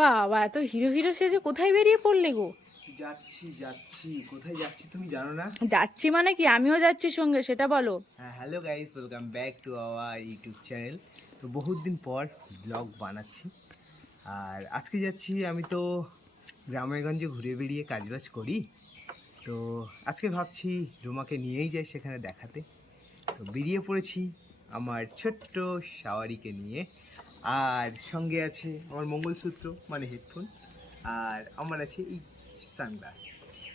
বাবা, এত hero hero সেজে কোথায় বেরিয়ে পড়লে গো? যাচ্ছি যাচ্ছি কোথায় যাচ্ছি তুমি জানো না? যাচ্ছি মানে কি? আমিও যাচ্ছি সঙ্গে, সেটা বলো। হ্যাঁ, hello guys, welcome back to our YouTube channel. তো বহুত দিন পর ব্লগ বানাচ্ছি। আর আজকে যাচ্ছি, আমি তো গ্রামেগঞ্জে ঘুরে বেরিয়ে কাজবাজ করি। তো আজকে ভাবছি রুমাকে নিয়েই যাই সেখানে দেখাতে। তো বেরিয়ে পড়েছি আমার ছোট্ট শাওয়ারিকে নিয়ে। আর সঙ্গে আছে আমার মঙ্গলসূত্র মানে হেডফোন, আর আমার আছে এই সানগ্লাস।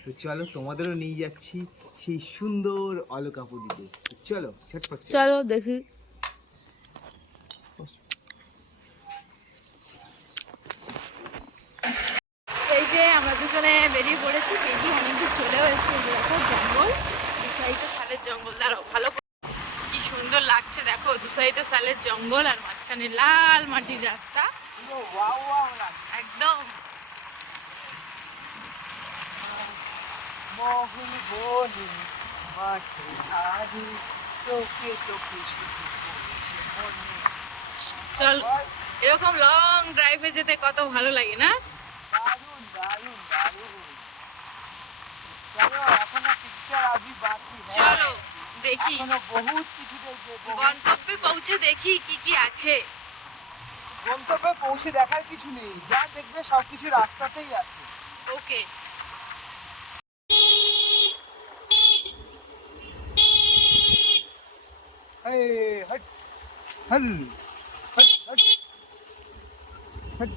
তো চলো, তোমাদেরও নিয়ে যাচ্ছি সেই সুন্দর অলকাপুরীতে। চলো ঝটপট চলো। চলো দেখি। এই যে আমরা দুজনে বেরিয়ে পড়েছি, বেরিয়ে অনেক দূর চলেও এসেছি। দেখো জঙ্গল, দু সাইডে শালের জঙ্গল। দাঁড়াও, ভালো কি সুন্দর লাগছে দেখো, দু সাইডে শালের জঙ্গল আর মাঝখানে লাল মাটির রাস্তা। একদম চল, এরকম লং ড্রাইভে যেতে কত ভালো লাগে না? দারুণ দারুণ দারুণ। চলো, এখনো পিকচার আবি বাকি। চলো দেখি, এখনো বহুত কিছু দেখবো। গন্তব্যে পৌঁছে দেখি কি কি আছে। গন্তব্যে পৌঁছে দেখার কিছু নেই, যা দেখবে সবকিছু রাস্তাতেই আছে। ওকে। এই হট হল হট হট হট।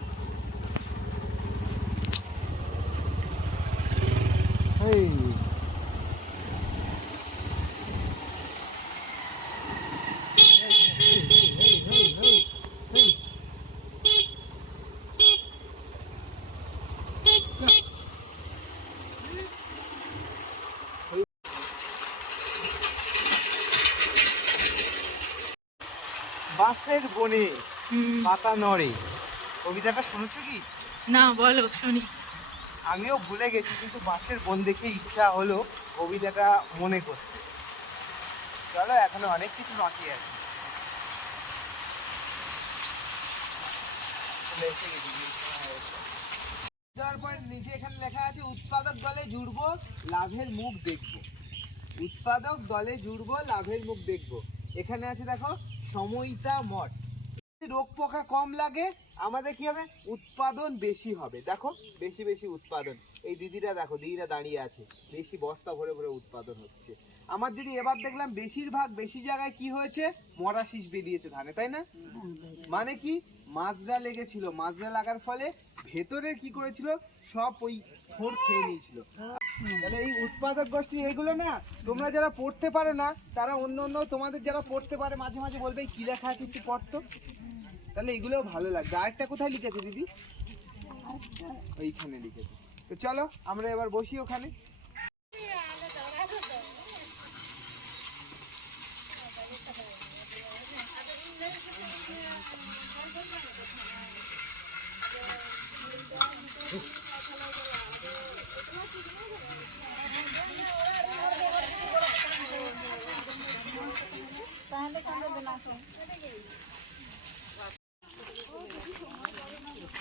এই বাঁশের বনে পাতা নড়ে, কবিতাটা শুনেছো কি? না, বলো শুনি। আমিও ভুলে গেছি, কিন্তু বাঁশের বন দেখে ইচ্ছা হলো কবিতাটা মনে করতে। চলো, এখনো অনেক কিছু বাকি আছে। তারপর নিচে এখানে লেখা আছে, উৎপাদক দলে জুড়বো, লাভের মুখ দেখবো। উৎপাদক দলে জুড়বো, লাভের মুখ দেখবো। এখানে আছে দেখো, সময়িতা মঠ। রোগ পোকা কম লাগে, আমাদের কি হবে? উৎপাদন বেশি হবে। দেখো, বেশি বেশি উৎপাদন। এই দিদিরা দেখো, দিদিরা দাঁড়িয়ে আছে, বেশি বস্তা ভরে ভরে উৎপাদন হচ্ছে। আমার দিদি এবার দেখলাম বেশিরভাগ বেশি জায়গায় কি হয়েছে, মরা শীষ বেরিয়েছে ধানে, তাই না? মানে কি, মাজরা লেগেছিল, মাজরা লাগার ফলে ভেতরে কি করেছিল, সব ওই ফোর খেয়ে নিয়েছিল। তাহলে এই উৎপাদক গোষ্ঠী এগুলো না, তোমরা যারা পড়তে পারো না, তারা অন্য অন্য তোমাদের যারা পড়তে পারে মাঝে মাঝে বলবে কি লেখা আছে একটু পড়তো, তাহলে এগুলোও ভালো লাগবে। আরেকটা কোথায় লিখেছে দিদি? ওইখানে লিখেছে। তো চলো আমরা এবার বসি ওখানে।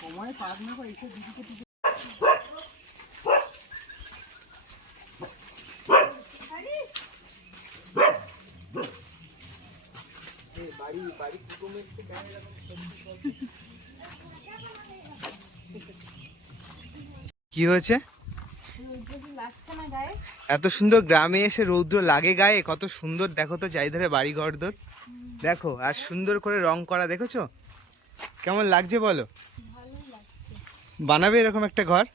সময় পাক না করে এসে দিদিকে কি হয়েছে? এত সুন্দর গ্রামে এসে রৌদ্র লাগে গায়ে, কত সুন্দর দেখো তো চারিধারে বাড়ি ঘরদোর দেখো, আর সুন্দর করে রং করা, দেখেছো কেমন লাগছে বলো? বানাবে এরকম একটা ঘর?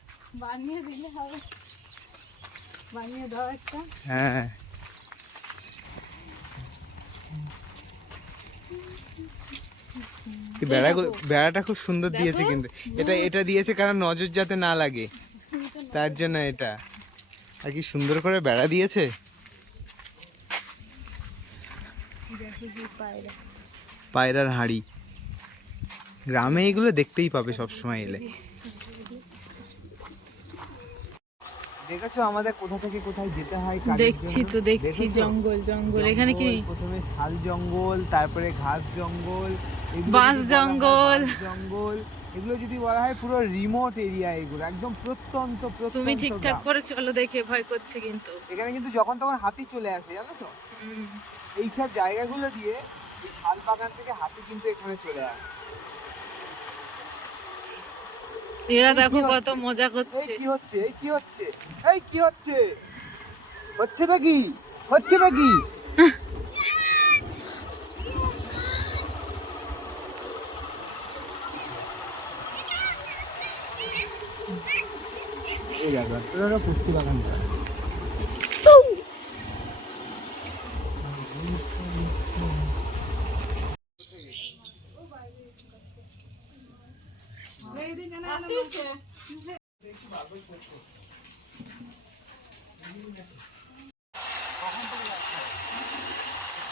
বানিয়ে দিলে হবে, বানিয়ে দাও একটা। হ্যাঁ, বেড়াটা খুব সুন্দর দিয়েছে, কিন্তু এটা দিয়েছে কারণ নজর যাতে না লাগে, তার জন্য এটা। আর কি সুন্দর করে বেড়া দিয়েছে। পায়রার হাঁড়ি, গ্রামে এগুলো দেখতেই পাবে সবসময় এলে। দেখেছো আমাদের কোথা থেকে কোথায় যেতে হয়? দেখছি তো, দেখছি জঙ্গল জঙ্গল। এখানে কি প্রথমে শাল জঙ্গল, তারপরে ঘাস জঙ্গল, বাঁশ জঙ্গল, জঙ্গল, এগুলো যদি বলা হয় পুরো রিমোট এরিয়া, এগুলো একদম প্রত্যন্ত তুমি প্রত্যন্ত ঠিকঠাক গ্রাম। করে চলো, দেখে ভয় করছে কিন্তু। এখানে কিন্তু যখন তখন হাতি চলে আসে, জানো তো? এইসব জায়গাগুলো দিয়ে এই শাল বাগান থেকে হাতি কিন্তু এখানে চলে আসে। এরা এই কি দেখো কত হচ্ছে? মজা এই করছে। কি হচ্ছে? এই কি হচ্ছে? এই কি হচ্ছে? হচ্ছে নাকি? হচ্ছে নাকি? এই দেখো, একটা পুষ্টি বাগান করা।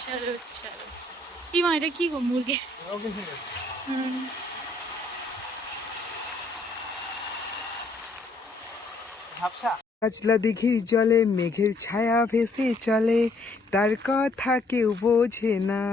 চলো চলো। কি মা, এটা কি গো, মুরগি? হুম। কাজলা দিঘির জলে মেঘের ছায়া ভেসে চলে, তার কথা কেউ বোঝে না।